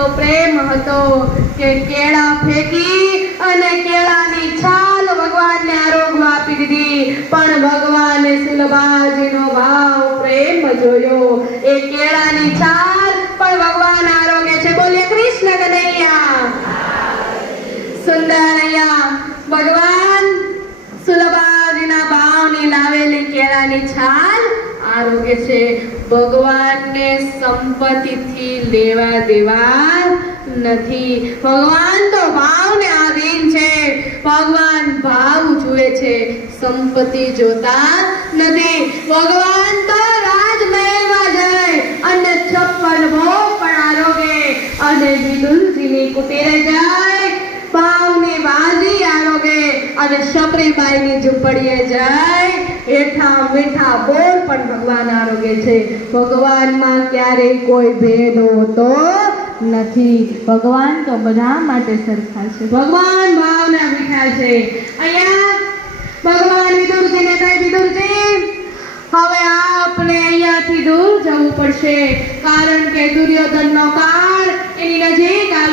એટલો પ્રેમ હતો કે કેળા ફેંકી અને કેળાની છાલ ભગવાનને આરોગવા આપી દીધી. પણ ભગવાને સુલભાજીનો ભાવ પ્રેમ જોયો. એ કેળાની છાલ પણ ભગવાન આરોગે છે. બોલીએ કૃષ્ણ કનૈયા. સુંદર અહીંયા ભગવાન સુલભાજીના ભાવની લાવેલી કેળાની છાલ આરોગે છે. ભગવાનને સંપત્તિથી લેવા દેવા નથી. ભગવાન તો ભાવને આધીન છે. ભગવાન ભાવ જુએ છે, સંપત્તિ જોતા નથી. ભગવાન તો રાજમહેલમાં જાય અને 56 ભોગ પણ આરોગે અને વિદુરજીની કુટીરે જાય ભાવની બાજી આરોગે અને શબરીબાઈની ઝૂંપડીએ જાય હેઠા મીઠા બોલ પણ ભગવાન આરોગે છે. ભગવાનમાં ક્યારેય કોઈ ભેદ હોતો નથી. ભગવાન તો બધા માટે સરખા છે. ભગવાન ભાવના મીઠા છે. અહીંયા ભગવાન વિદુરજીને કહે, વિદુરજી હવે આપને અહીંયાથી દૂર જવું પડશે, કારણ કે દુર્યોધનનો કાળ એની નજીક